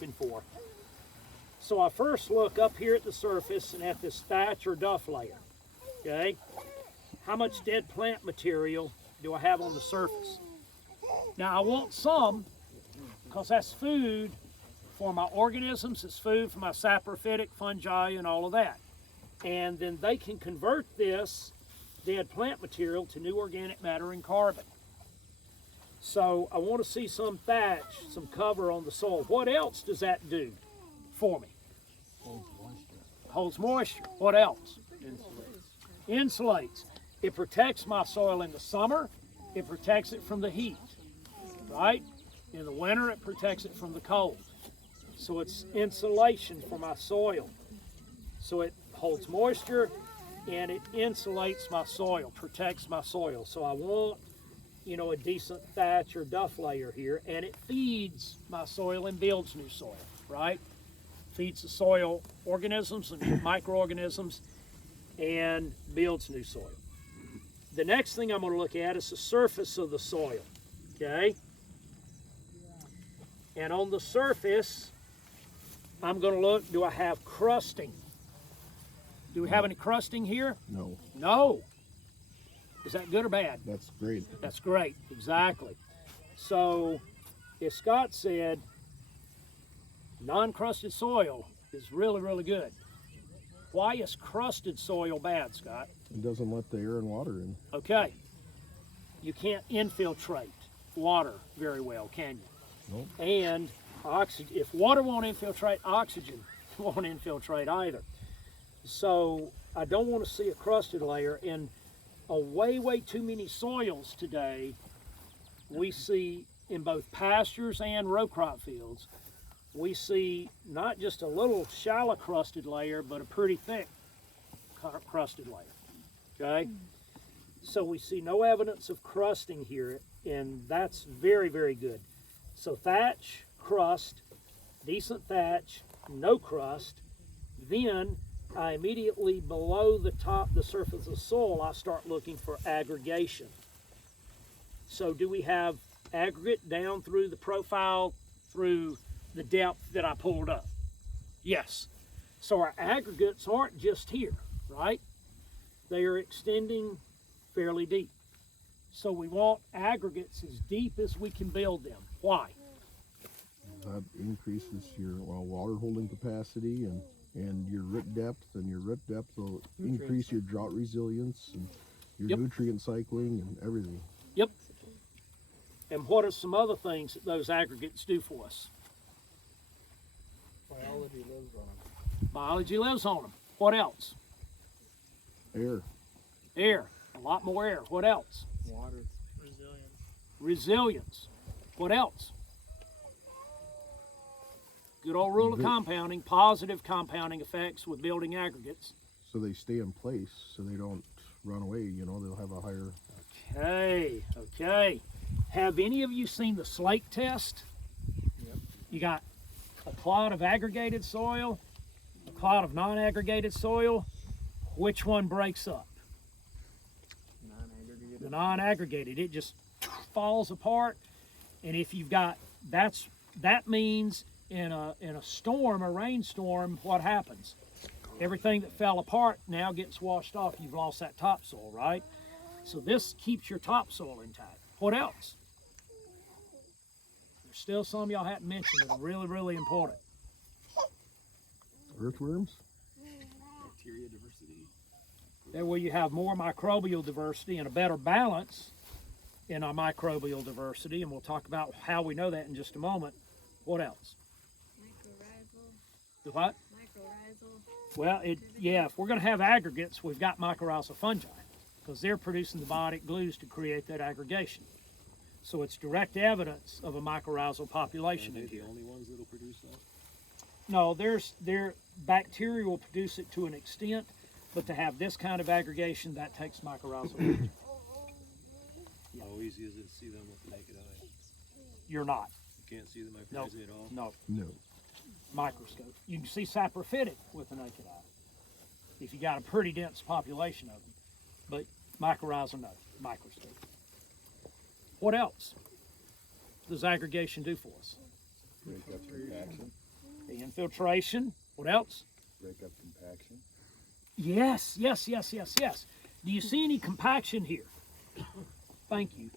looking for. So I first look up here at the surface and at this thatch or duff layer. Okay, how much dead plant material do I have on the surface? Now I want some, because that's food for my organisms, it's food for my saprophytic fungi and all of that. And then they can convert this dead plant material to new organic matter and carbon. So I want to see some thatch, some cover on the soil. What else does that do for me? Holds moisture. What else? Insulates. It protects my soil in the summer. It protects it from the heat, right? In the winter, it protects it from the cold. So it's insulation for my soil. So it holds moisture and it insulates my soil, protects my soil. So I want, you know, a decent thatch or duff layer here, and it feeds my soil and builds new soil, right? Feeds the soil organisms and microorganisms and builds new soil. The next thing I'm going to look at is the surface of the soil, okay? And on the surface, I'm going to look, do I have crusting? Do we have any crusting here? No. No. Is that good or bad? That's great. That's great, exactly. So, as Scott said, non-crusted soil is really, really good. Why is crusted soil bad, Scott? It doesn't let the air and water in. Okay. You can't infiltrate water very well, can you? Nope. And oxygen, if water won't infiltrate, oxygen won't infiltrate either. So I don't want to see a crusted layer. In way too many soils today, we see in both pastures and row crop fields, we see not just a little shallow crusted layer, but a pretty thick crusted layer, okay? So we see no evidence of crusting here, and that's very, very good. So thatch, crust, decent thatch, no crust. Then I immediately below the top, the surface of the soil, I start looking for aggregation. So do we have aggregate down through the profile, through the depth that I pulled up? Yes. So our aggregates aren't just here, right? They are extending fairly deep. So we want aggregates as deep as we can build them. Why? That increases your water holding capacity and your root depth, and your root depth will increase your drought resilience and your nutrient cycling and everything. Yep. And what are some other things that those aggregates do for us? Biology lives on them. Biology lives on them. What else? Air. Air. A lot more air. What else? Water. Resilience. What else? Good old rule of compounding, positive compounding effects with building aggregates. So they stay in place, so they don't run away, you know, they'll have a higher... Okay. Have any of you seen the slate test? Yep. You got a clod of aggregated soil, a clod of non-aggregated soil. Which one breaks up? Non-aggregated. The non-aggregated. It just falls apart. And if you've got, that means in a storm, a rainstorm, what happens? Everything that fell apart now gets washed off. You've lost that topsoil, right? So this keeps your topsoil intact. What else? There's still some y'all hadn't mentioned that are really, really important. Earthworms? Bacteria diversity. There where you have more microbial diversity and a better balance in our microbial diversity, and we'll talk about how we know that in just a moment. What else? Mycorrhizal. The what? Mycorrhizal. Well, if we're going to have aggregates, we've got mycorrhizal fungi, because they're producing the biotic glues to create that aggregation. So it's direct evidence of a mycorrhizal population in here. The only ones that'll produce that? No, bacteria will produce it to an extent, but to have this kind of aggregation, that takes mycorrhizal fungi. How easy is it to see them with the naked eye? You're not. You can't see the No. mycorrhizae at all? No. No. Microscope. You can see saprophytic with the naked eye if you got a pretty dense population of them, but mycorrhizal, no, microscope. What else does aggregation do for us? Break up compaction. Infiltration. What else? Break up compaction. Yes. Do you see any compaction here? Thank you.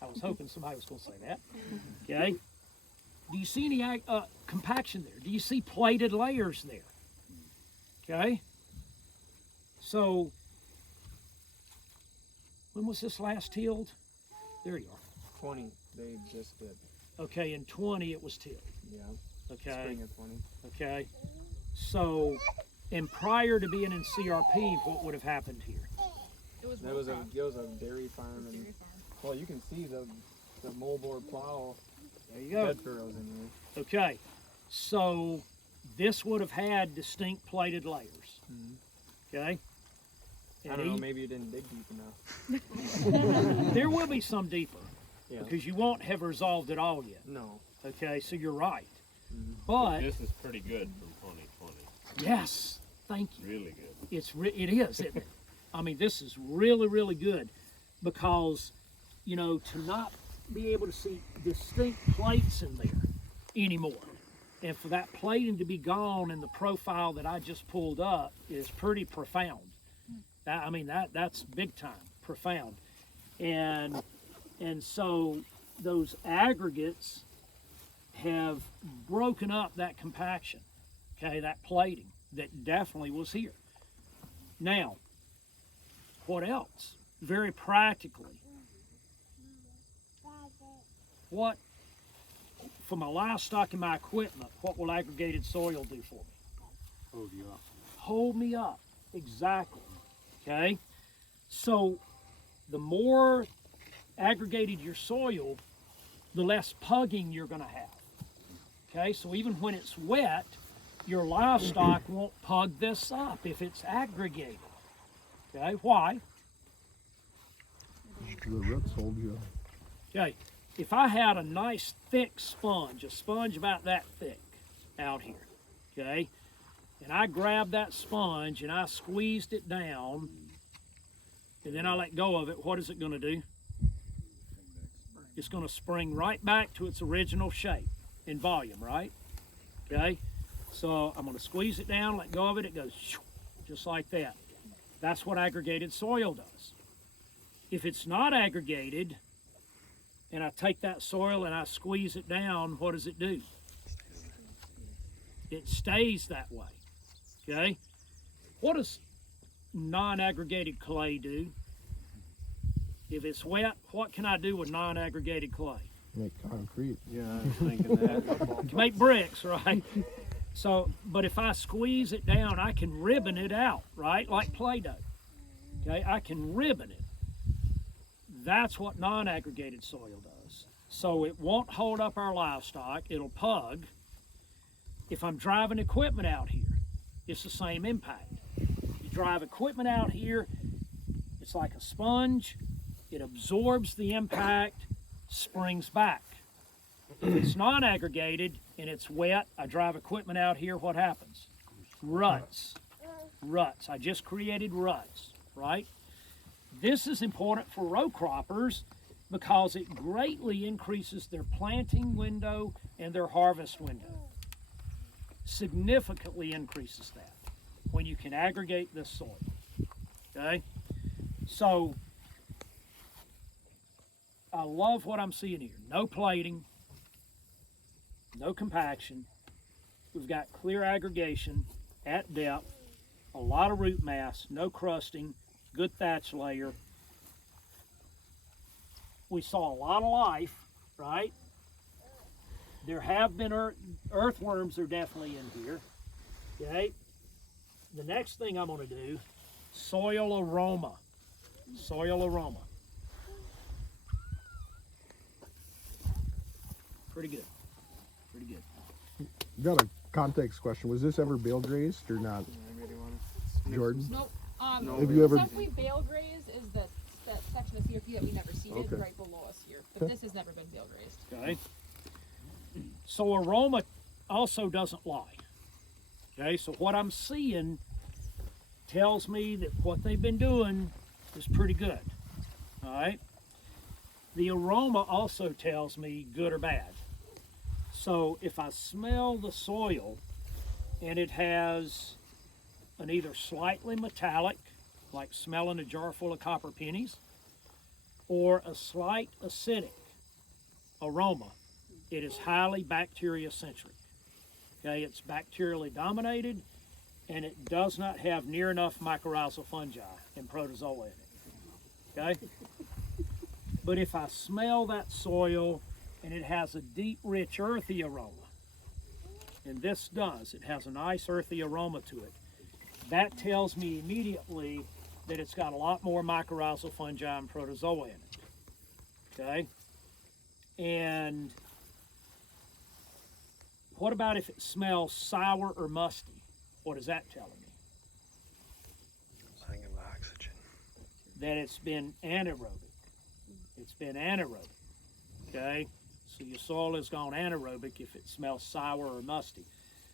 I was hoping somebody was going to say that. Okay. Do you see any compaction there? Do you see plated layers there? Okay. So, when was this last tilled? There you are. 20, they just did. Okay, in 20 it was tilled. Yeah. Okay. Spring of 20. Okay. So, and prior to being in CRP, what would have happened here? It was That was a dairy farm, and well, you can see the moldboard plow There you go. bed furrows in there. Okay. So, this would have had distinct plated layers. Okay. I don't know, maybe you didn't dig deep enough. There will be some deeper Yeah. because you won't have resolved it all yet. No. Okay, so you're right. But This is pretty good from 2020. yes, thank you. Really good. It is, isn't it? I mean, this is really good because, you know, to not be able to see distinct plates in there anymore, and for that plating to be gone in the profile that I just pulled up is pretty profound. That's big time, profound. And so those aggregates have broken up that compaction, okay, that plating that definitely was here. Now, what else? Very practically, what, for my livestock and my equipment, what will aggregated soil do for me? Hold you up. Hold me up, exactly, okay? So the more aggregated your soil, the less pugging you're gonna have, okay? So even when it's wet, your livestock won't pug this up if it's aggregated, okay? Why? The roots hold you. Okay, if I had a nice thick sponge, a sponge about that thick out here, okay, and I grabbed that sponge and I squeezed it down, and then I let go of it, what is it going to do? It's going to spring right back to its original shape and volume, right? Okay, so I'm going to squeeze it down, let go of it, it goes just like that. That's what aggregated soil does. If it's not aggregated, and I take that soil and I squeeze it down, what does it do? It stays that way, okay? What does non-aggregated clay do? If it's wet, what can I do with non-aggregated clay? Make concrete. Yeah, I was thinking that. To make bricks, right? So, but if I squeeze it down, I can ribbon it out, right? Like Play-Doh, okay? I can ribbon it. That's what non-aggregated soil does. So it won't hold up our livestock, it'll pug. If I'm driving equipment out here, it's the same impact. You drive equipment out here, it's like a sponge, it absorbs the impact, springs back. If it's non-aggregated and it's wet, I drive equipment out here, what happens? Ruts. Ruts. I just created ruts, right? This is important for row croppers because it greatly increases their planting window and their harvest window. Significantly increases that when you can aggregate this soil, okay? So, I love what I'm seeing here. No plating, no compaction. We've got clear aggregation at depth, a lot of root mass, no crusting, good thatch layer. We saw a lot of life, right? There have been earthworms are definitely in here, okay? The next thing I'm gonna do, soil aroma. Soil aroma. Pretty good, pretty good. Got a context question. Was this ever bale grazed or not, Anybody want to? Jordan? Nope. Have you ever? Stuff we bale graze is that section of CRP that we never seeded Okay. right below us here. But this has never been bale grazed. Okay. So aroma also doesn't lie. Okay, so what I'm seeing tells me that what they've been doing is pretty good. All right. The aroma also tells me good or bad. So if I smell the soil, and it has an either slightly metallic, like smelling a jar full of copper pennies, or a slight acidic aroma. It is highly bacteria-centric. Okay, it's bacterially dominated, and it does not have near enough mycorrhizal fungi and protozoa in it. Okay? But if I smell that soil and it has a deep, rich, earthy aroma, and this does, it has a nice earthy aroma to it, that tells me immediately that it's got a lot more mycorrhizal fungi and protozoa in it. Okay? And what about if it smells sour or musty? What is that telling me? Lacking of oxygen. That it's been anaerobic. It's been anaerobic. Okay? So your soil has gone anaerobic if it smells sour or musty.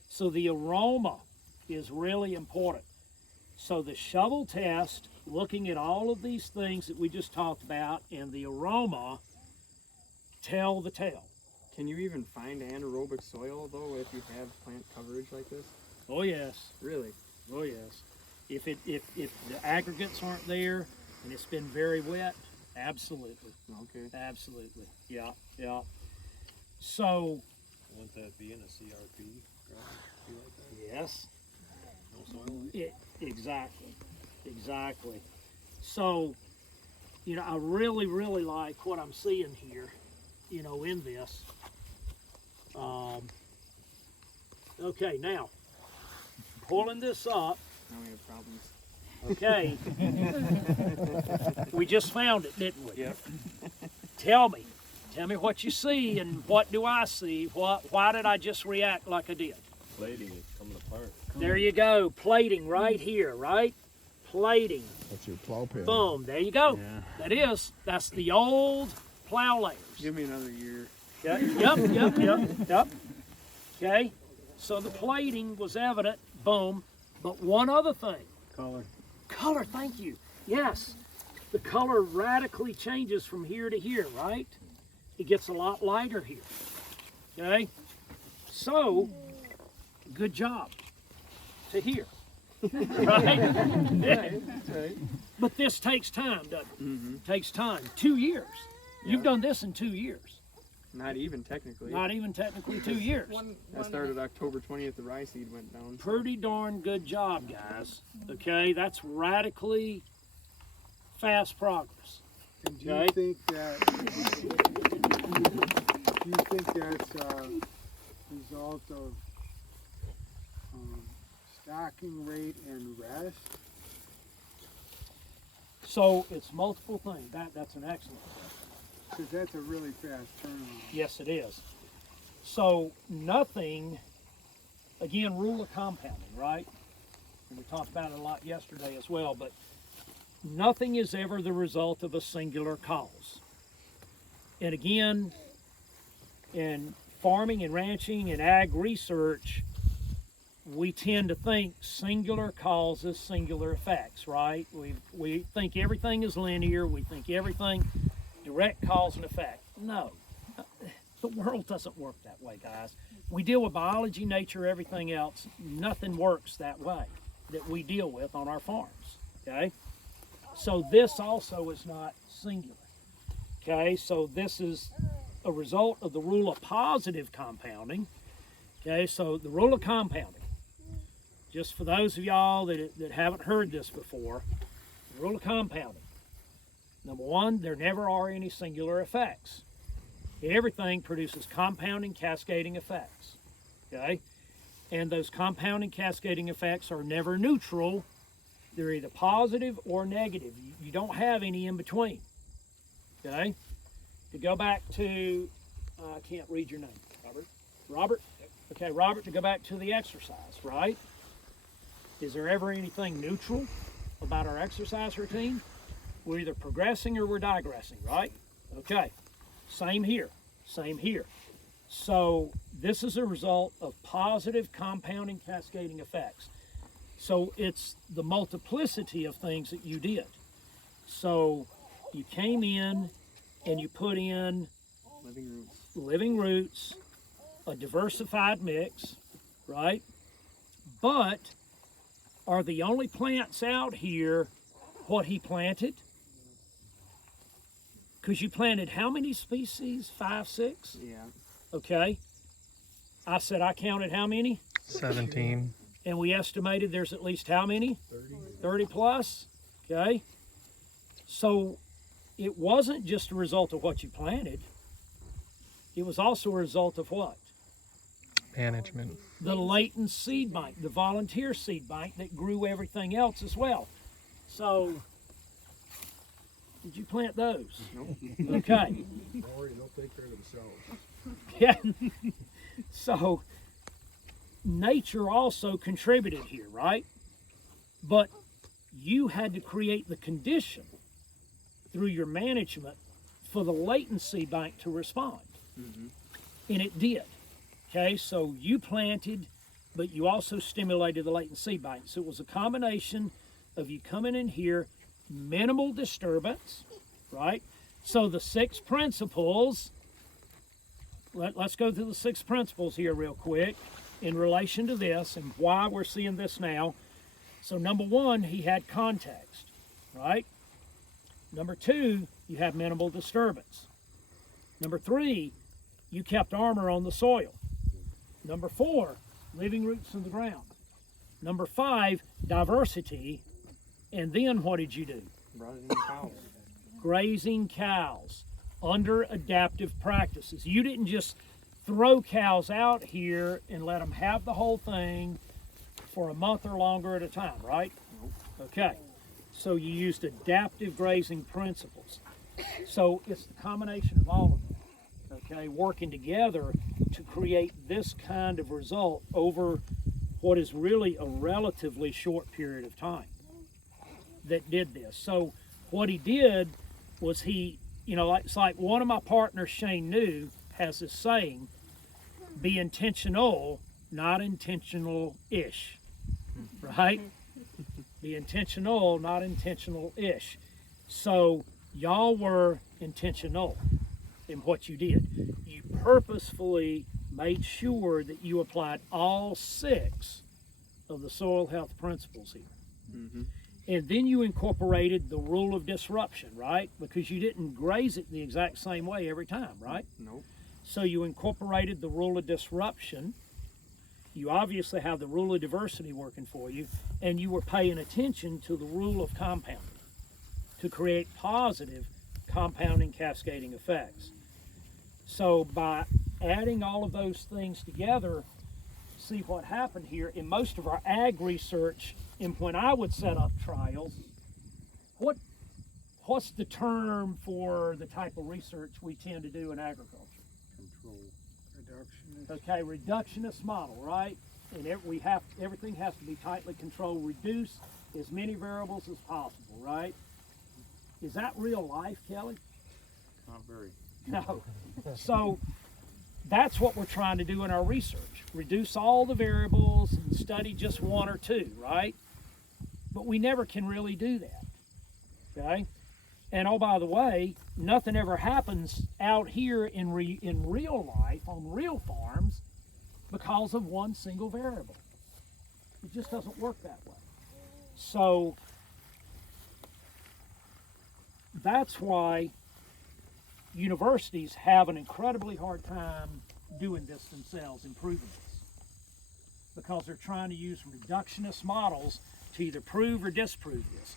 So the aroma is really important. So the shovel test, looking at all of these things that we just talked about, and the aroma tell the tale. Can you even find anaerobic soil though if you have plant coverage like this? Oh yes. Really? Oh yes. If the aggregates aren't there and it's been very wet, absolutely. Okay. Absolutely. Yeah, yeah. So Wouldn't that be in a CRP ground? Be like that? yes. No soil? Exactly. Exactly. So, you know, I really, really like what I'm seeing here, you know, in this. Okay, now, pulling this up, Now we have problems. okay. We just found it, didn't we? Yep. Tell me what you see and what do I see? Why did I just react like I did? Plating is coming apart. There you go, plating right here, right? Plating. That's your plow pan. Boom, there you go. Yeah. That's the old plow layers. Give me another year. Yep. Okay, so the plating was evident, boom. But one other thing. Color, thank you. Yes, the color radically changes from here to here, right? It gets a lot lighter here. Okay, so good job to here. Right? That's right. But this takes time, doesn't it? Mm-hmm. Takes time. 2 years. You've Yeah. done this in 2 years. Not even technically. Not even technically 2 years. I started October 20th, the rye seed went down. Pretty darn good job, guys. Okay, that's radically fast progress. And do you Okay. think that's a result of stocking rate and rest? So it's multiple things. That's an excellent question. Because that's a really fast turnaround. Yes, it is. So nothing, again, rule of compounding, right? And we talked about it a lot yesterday as well, but nothing is ever the result of a singular cause. And again, in farming and ranching and ag research, we tend to think singular causes, singular effects, right? We think everything is linear. We think everything direct cause and effect. No, the world doesn't work that way, guys. We deal with biology, nature, everything else. Nothing works that way that we deal with on our farms, okay? So this also is not singular, okay? So this is a result of the rule of positive compounding, okay? So the rule of compounding, just for those of y'all that haven't heard this before, the rule of compounding. Number one, there never are any singular effects. Everything produces compounding, cascading effects, okay? And those compounding, cascading effects are never neutral. They're either positive or negative. You don't have any in between, okay? To go back to, I can't read your name. Robert? Okay, Robert, to go back to the exercise, right? Is there ever anything neutral about our exercise routine? We're either progressing or we're digressing, right? Okay, same here. So this is a result of positive compounding cascading effects. So it's the multiplicity of things that you did. So you came in and you put in Living roots. a diversified mix, right? But are the only plants out here what he planted? Because you planted how many species? 5, 6? Yeah. Okay. I said I counted how many? 17. And we estimated there's at least how many? 30 plus. Okay. So it wasn't just a result of what you planted. It was also a result of what? Management. The latent seed bank, the volunteer seed bank that grew everything else as well. So, did you plant those? Nope. Okay. Don't worry, they'll take care of themselves. Yeah. So, nature also contributed here, right? But you had to create the condition through your management for the latency bank to respond. And it did. Okay, so you planted, but you also stimulated the latent seed bank. So it was a combination of you coming in here, minimal disturbance, right? So the 6 principles, let's go through the 6 principles here real quick in relation to this and why we're seeing this now. So number 1, he had context, right? Number 2, you have minimal disturbance. Number 3, you kept armor on the soil. Number 4, living roots in the ground. Number 5, diversity. And then what did you do? Brought it in cows. Grazing cows under adaptive practices. You didn't just throw cows out here and let them have the whole thing for a month or longer at a time, right? Okay. So you used adaptive grazing principles. So it's the combination of all of them, okay, working together to create this kind of result over what is really a relatively short period of time that did this. So what he did was he, it's like one of my partners, Shane New, has this saying, be intentional, not intentional-ish, right? Be intentional, not intentional-ish. So y'all were intentional in what you did. You purposefully made sure that you applied all 6 of the soil health principles here. And then you incorporated the rule of disruption, right? Because you didn't graze it the exact same way every time, right? Nope. So you incorporated the rule of disruption. You obviously have the rule of diversity working for you, and you were paying attention to the rule of compounding to create positive compounding cascading effects. So by adding all of those things together, see what happened here in most of our ag research, and when I would set up trials, what's the term for the type of research we tend to do in agriculture? Reductionist. Okay, reductionist model, right? And everything has to be tightly controlled. Reduce as many variables as possible, right? Is that real life, Kelly? Not very. No. So that's what we're trying to do in our research. Reduce all the variables and study just 1 or 2, right? But we never can really do that, okay? And oh, by the way, nothing ever happens out here in real life, on real farms, because of one single variable. It just doesn't work that way. So that's why universities have an incredibly hard time doing this themselves, improving this, because they're trying to use reductionist models to either prove or disprove this.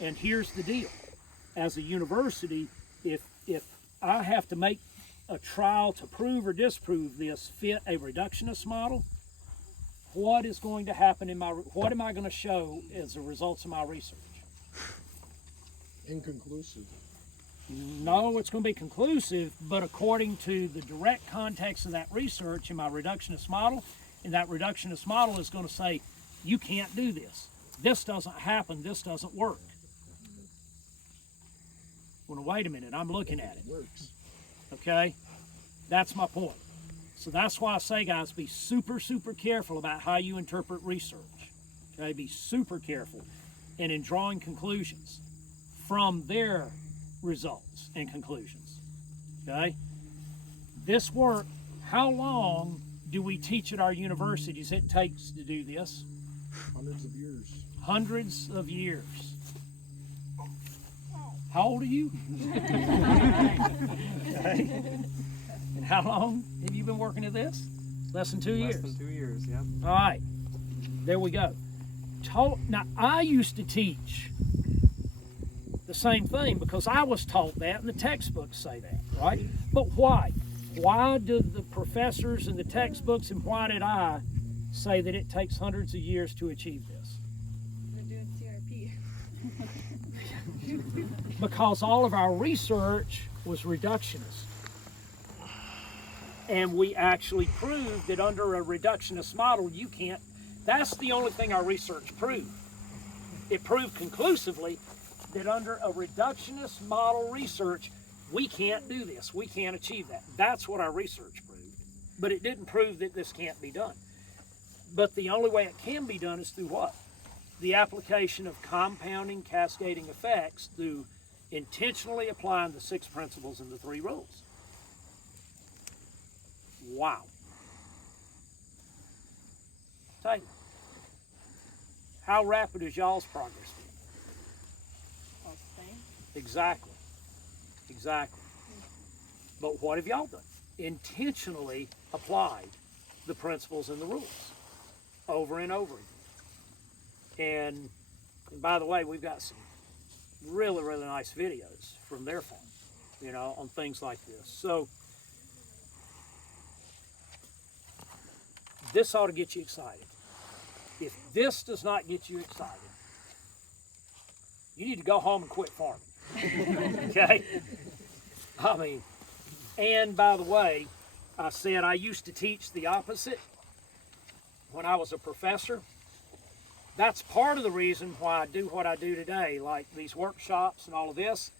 And here's the deal. As a university, if I have to make a trial to prove or disprove this fit a reductionist model, what is going to happen what am I going to show as the results of my research? Inconclusive. No, it's going to be conclusive, but according to the direct context of that research in my reductionist model, and that reductionist model is going to say, you can't do this. This doesn't happen. This doesn't work. Well, wait a minute. I'm looking at it. Works. Okay? That's my point. So that's why I say, guys, be super, super careful about how you interpret research. Okay? Be super careful. And in drawing conclusions from their results and conclusions. Okay? This work, how long do we teach at our universities it takes to do this? Hundreds of years. Hundreds of years. How old are you? Okay. And how long have you been working at this? Less than 2 years. Less than 2 years, yeah. All right, there we go. Now, I used to teach the same thing because I was taught that, and the textbooks say that, right? But why? Why do the professors and the textbooks, and why did I say that it takes hundreds of years to achieve this? We're doing CRP. Because all of our research was reductionist. And we actually proved that under a reductionist model, you can't, that's the only thing our research proved. It proved conclusively that under a reductionist model research, we can't do this. We can't achieve that. That's what our research proved. But it didn't prove that this can't be done. But the only way it can be done is through what? The application of compounding, cascading effects through intentionally applying the 6 principles and the 3 rules. Wow. Taylor, how rapid has y'all's progress been? Exactly. Exactly. But what have y'all done? Intentionally applied the principles and the rules over and over again. And by the way, we've got some really, really nice videos from their farm, you know, on things like this. So this ought to get you excited. If this does not get you excited, you need to go home and quit farming. Okay? I mean, and by the way, I said I used to teach the opposite when I was a professor. That's part of the reason why I do what I do today, like these workshops and all of this.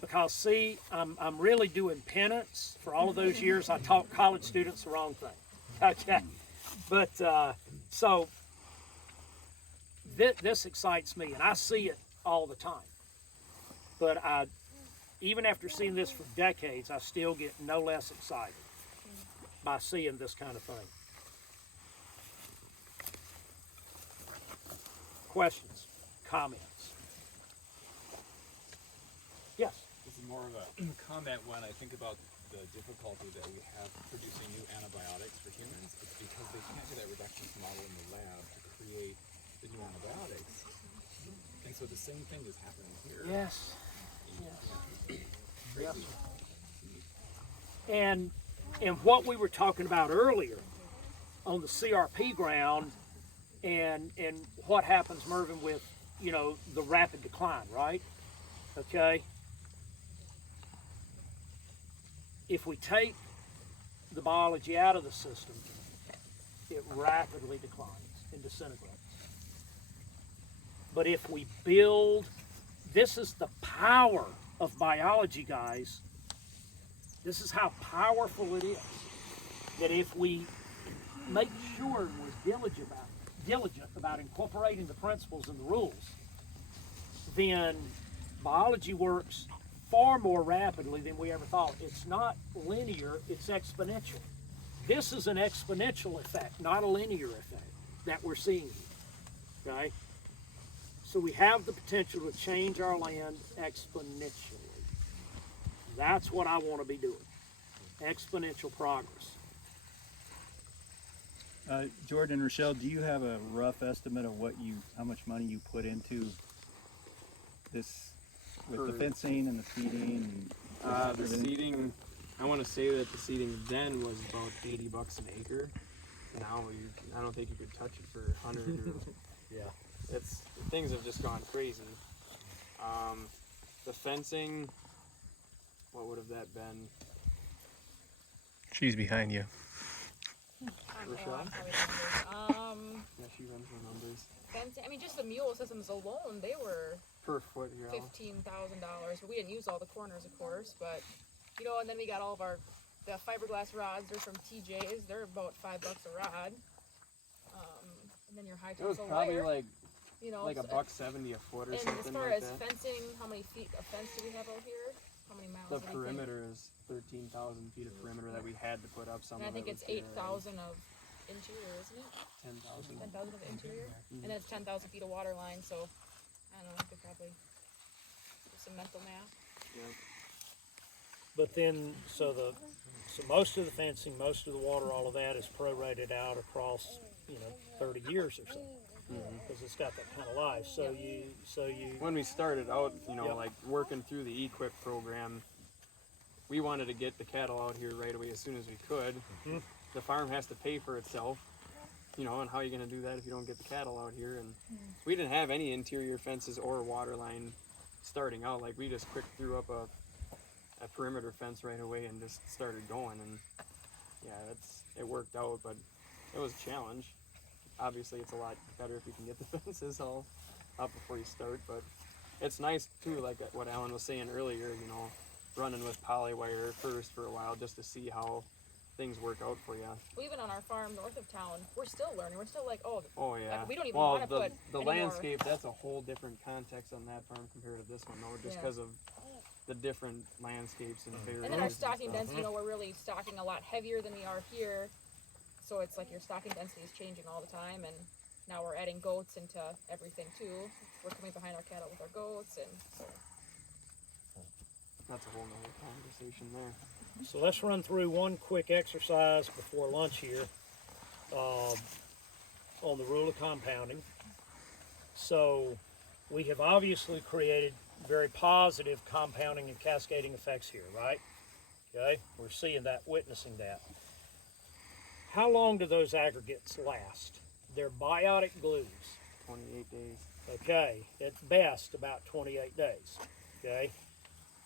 Because see, I'm really doing penance for all of those years I taught college students the wrong thing. Okay? But so this excites me, and I see it all the time. But even after seeing this for decades, I still get no less excited by seeing this kind of thing. Questions? Comments? Yes? This is more of a comment when I think about the difficulty that we have producing new antibiotics for humans. It's because they can't do that reductionist model in the lab to create the new antibiotics. And so the same thing is happening here. Yes. Yes. And what we were talking about earlier on the CRP ground and what happens, Mervyn, with, you know, the rapid decline, right? Okay. If we take the biology out of the system, it rapidly declines and disintegrates. But if we build, this is the power of biology, guys. This is how powerful it is. That if we make sure we're diligent about incorporating the principles and the rules, then biology works far more rapidly than we ever thought. It's not linear, it's exponential. This is an exponential effect, not a linear effect that we're seeing here, okay? So we have the potential to change our land exponentially. That's what I want to be doing, exponential progress. Jordan and Rachelle, do you have a rough estimate of how much money you put into this with the fencing and the seeding? And The seeding, I want to say that the seeding then was about $80 an acre. Now I don't think you could touch it for 100. Or, Yeah. Things have just gone crazy. The fencing, what would have that been? She's behind you. Rachelle? Yeah, she runs the numbers. Fencing, I mean, just the mule systems alone, they were Per foot, yeah. $15,000, but we didn't use all the corners, of course. But you know, and then we got all of the fiberglass rods. They're from TJ's. They're about $5 a rod. And then your high It was tensile probably wire. like Like $1.70 a foot or and something as far like as that. fencing, how many feet of fence do we have out here? How many miles? The do we think? perimeter is 13,000 feet of perimeter that we had to put up. Some And I of think it it's was there, 8,000 of interior, isn't it? 10,000. 10,000 10,000 of the interior, and then it's 10,000 feet of water line. So I don't know. I could probably do some mental math. Yeah. But then, so most of the fencing, most of the water, all of that is prorated out across, 30 years or so, because it's got that kind of life. So you. When we started out, Yep. like working through the equip program, we wanted to get the cattle out here right away as soon as we could. The farm has to pay for itself, and how are you going to do that if you don't get the cattle out here? And we didn't have any interior fences or water line starting out. Like, we just quick threw up a perimeter fence right away and just started going. And yeah, it worked out, but it was a challenge. Obviously, it's a lot better if you can get the fences all up before you start, but it's nice too, like what Alan was saying earlier, running with poly wire first for a while just to see how things work out for you. Well, even on our farm north of town, we're still learning. We're still like, oh Yeah. like, we don't even Well, want to put the any more- landscape, that's a whole different context on that farm compared to this one, though, just Yeah. because of the different landscapes and barriers. And then our and stocking stuff. density, we're really stocking a lot heavier than we are here. So it's like your stocking density is changing all the time, and now we're adding goats into everything too. We're coming behind our cattle with our goats, and so. That's a whole nother conversation there. So let's run through one quick exercise before lunch here on the rule of compounding. So we have obviously created very positive compounding and cascading effects here, right? Okay, we're seeing that, witnessing that. How long do those aggregates last? They're biotic glues. 28 days. Okay, at best about 28 days. Okay,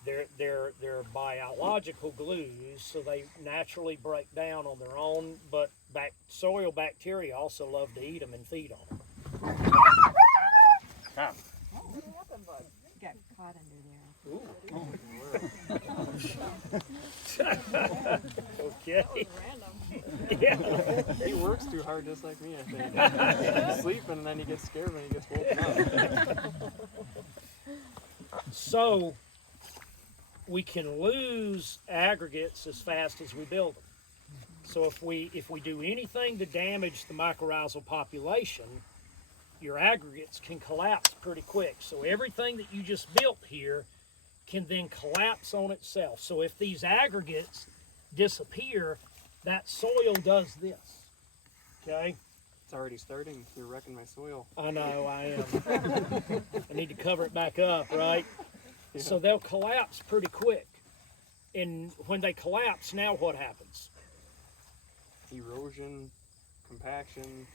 they're biological glues, so they naturally break down on their own. But soil bacteria also love to eat them and feed on them. What happened, bud? Got caught under there. Okay. That was random. Yeah. He works too hard, just like me, I think. He's sleeping, and then he gets scared when he gets woken up. So we can lose aggregates as fast as we build them. So if we do anything to damage the mycorrhizal population, your aggregates can collapse pretty quick. So everything that you just built here can then collapse on itself. So if these aggregates disappear, that soil does this. Okay? It's already starting. You're wrecking my soil. I know, I am. I need to cover it back up, right? Yeah. So they'll collapse pretty quick. And when they collapse, now what happens? Erosion, compaction.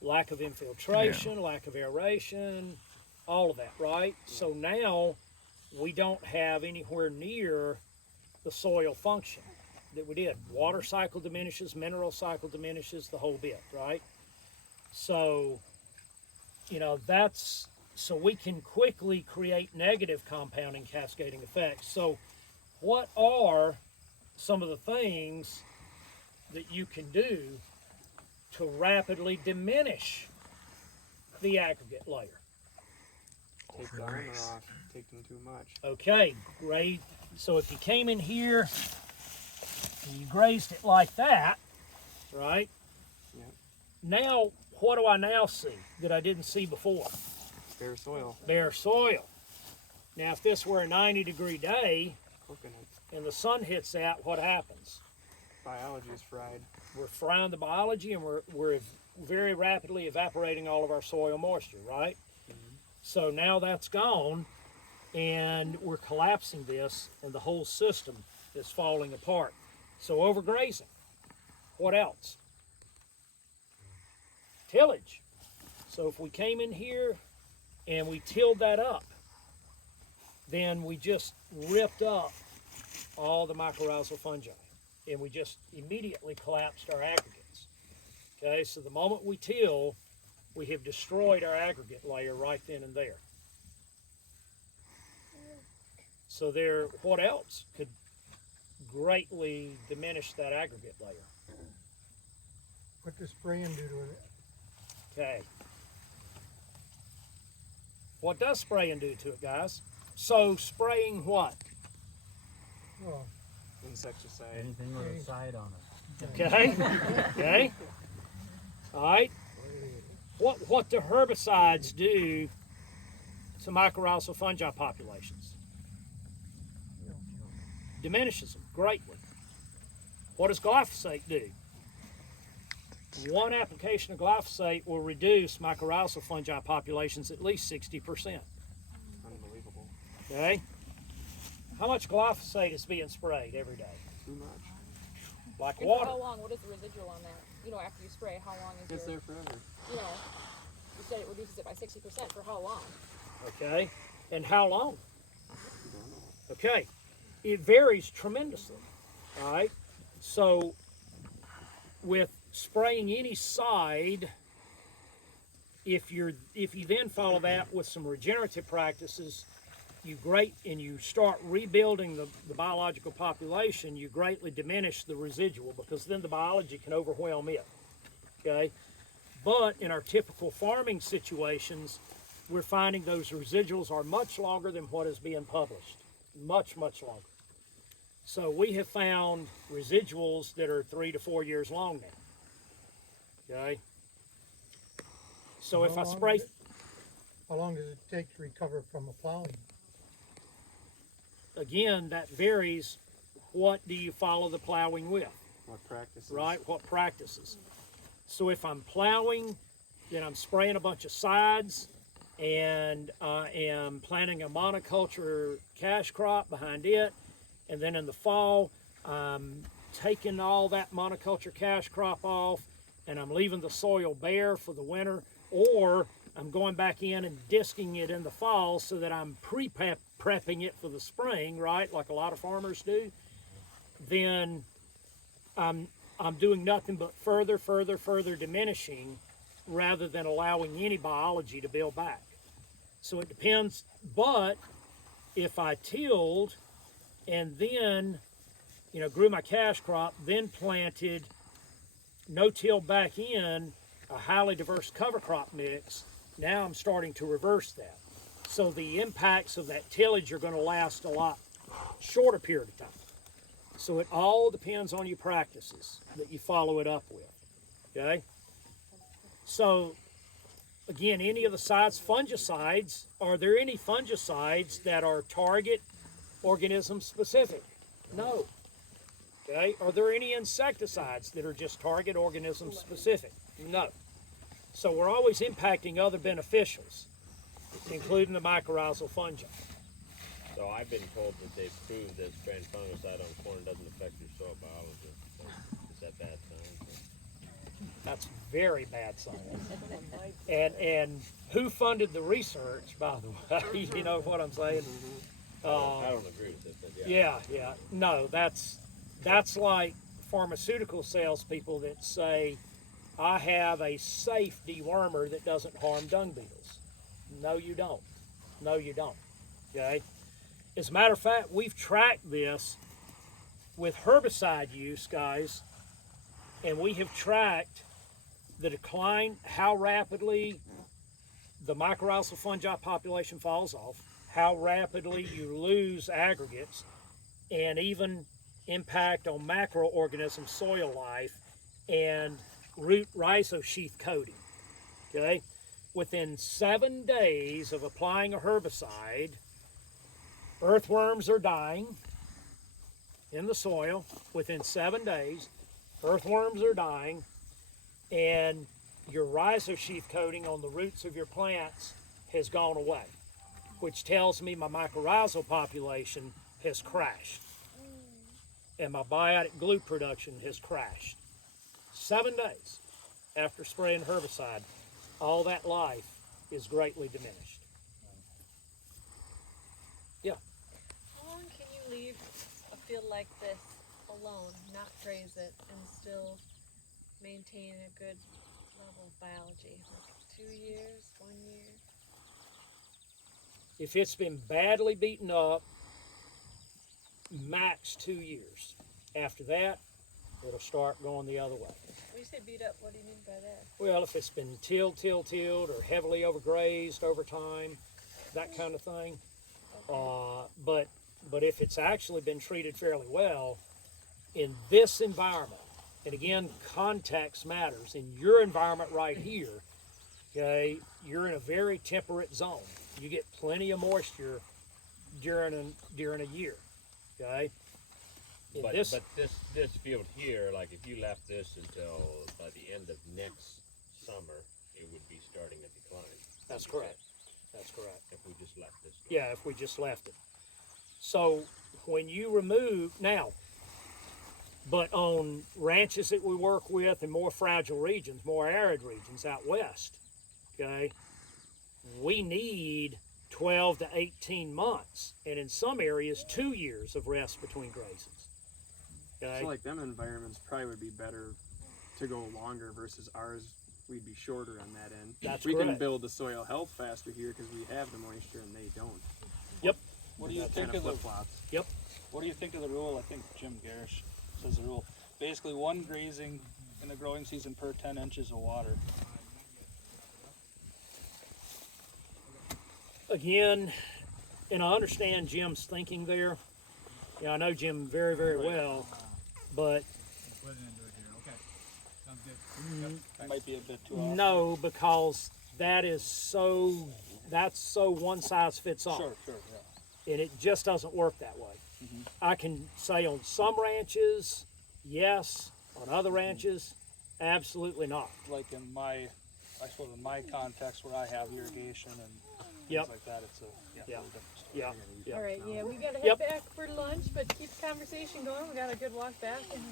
Lack of infiltration, lack of aeration, all of that, right? So now we don't have anywhere near the soil function that we did. Water cycle diminishes, mineral cycle diminishes, the whole bit, right? So, so we can quickly create negative compounding cascading effects. So what are some of the things that you can do to rapidly diminish the aggregate layer? Take the armor off. Take them too much. Okay, great. So if you came in here and you grazed it like that, right? Yep. Now, what do I now see that I didn't see before? Bare soil. Bare soil. Now, if this were a 90-degree day Cooking it. and the sun hits that, what happens? Biology is fried. We're frying the biology, and we're very rapidly evaporating all of our soil moisture, right? So now that's gone, and we're collapsing this, and the whole system is falling apart. So overgrazing. What else? Tillage. So if we came in here and we tilled that up, then we just ripped up all the mycorrhizal fungi, and we just immediately collapsed our aggregates. Okay, so the moment we till, we have destroyed our aggregate layer right then and there. So what else could greatly diminish that aggregate layer? What does spraying do to it? Okay. What does spraying do to it, guys? So spraying what? Well, Insecticide. Anything with a side on it. Okay. Okay. All right. what the herbicides do to mycorrhizal fungi populations? Diminishes them greatly. What does glyphosate do? One application of glyphosate will reduce mycorrhizal fungi populations at least 60%. Unbelievable. Okay? How much glyphosate is being sprayed every day? Too much. Like And for water. how long? What is the residual on that? You know, after you spray, how long is It's your, there forever. you know, you said it reduces it by 60%. For how long? Okay? And how long? Okay. It varies tremendously. All right? So, with spraying any side, if you then follow that with some regenerative practices, you start rebuilding the biological population, you greatly diminish the residual, because then the biology can overwhelm it. Okay? But in our typical farming situations, we're finding those residuals are much longer than what is being published. Much, much longer. So we have found residuals that are 3 to 4 years long now. Okay? So if I spray, How long does it take to recover from a plowing? again, that varies. What do you follow the plowing with? What practices? Right? What practices? So if I'm plowing, then I'm spraying a bunch of sides, and I am planting a monoculture cash crop behind it, and then in the fall, I'm taking all that monoculture cash crop off, and I'm leaving the soil bare for the winter, or I'm going back in and disking it in the fall so that I'm prepping it for the spring, right, like a lot of farmers do. Then I'm doing nothing but further diminishing, rather than allowing any biology to build back. So it depends. But if I tilled and then, grew my cash crop, then planted, no-till back in, a highly diverse cover crop mix, now I'm starting to reverse that. So the impacts of that tillage are going to last a lot shorter period of time. So it all depends on your practices that you follow it up with. Okay? So, again, any of the fungicides, are there any fungicides that are target organism specific? No. Okay? Are there any insecticides that are just target organism specific? No. So we're always impacting other beneficials, including the mycorrhizal fungi. So I've been told that they've proved that spraying fungicide on corn doesn't affect your soil biology. So is that bad science? That's very bad science. And who funded the research, by the way? You know what I'm saying? I don't agree with it, but yeah. Yeah. No, that's like pharmaceutical salespeople that say, I have a safe dewormer that doesn't harm dung beetles. No, you don't. No, you don't. Okay? As a matter of fact, we've tracked this with herbicide use, guys, and we have tracked the decline, how rapidly the mycorrhizal fungi population falls off, how rapidly you lose aggregates, and even impact on macroorganism soil life and root rhizosheath coating. Okay? Within 7 days of applying a herbicide, earthworms are dying in the soil. Within 7 days, earthworms are dying, and your rhizosheath coating on the roots of your plants has gone away, which tells me my mycorrhizal population has crashed and my biotic glue production has crashed. 7 days after spraying herbicide, all that life is greatly diminished. Yeah. How long can you leave a field like this alone, not graze it, and still maintain a good level of biology? Like 2 years, 1 year? If it's been badly beaten up, max 2 years. After that, it'll start going the other way. When you say beat up, what do you mean by that? Well, if it's been tilled, or heavily overgrazed over time, that kind of thing. But if it's actually been treated fairly well, in this environment, and again, context matters, in your environment right here, okay, you're in a very temperate zone. You get plenty of moisture during a year, okay? In But this, this field here, like if you left this until by the end of next summer, it would be starting a decline. that's correct. That's correct. If we just left this. Yeah, if we just left it. So when you remove now, but on ranches that we work with in more fragile regions, more arid regions out west, okay, we need 12 to 18 months, and in some areas 2 years of rest between grazings. Okay. So like them environments probably would be better to go longer versus ours. We'd be shorter on that end. That's we correct. can build the soil health faster here because we have the moisture and they don't. Yep. What do you That's think kind of the flip-flops. Yep. What do you think of the rule? I think Jim Garish says the rule. Basically, one grazing in the growing season per 10 inches of water. Again, and I understand Jim's thinking there. Yeah, I know Jim very, very well, but That might be a bit too often. no, because that's so one size fits all. Sure, yeah. And it just doesn't work that way. I can say on some ranches, yes. On other ranches, absolutely not. Like in my context where I have irrigation and Yep. things like that, it's a Yeah. little different story. Yeah. Yeah. All right, yeah, we gotta head Yep. back for lunch, but keep the conversation going. We got a good walk back and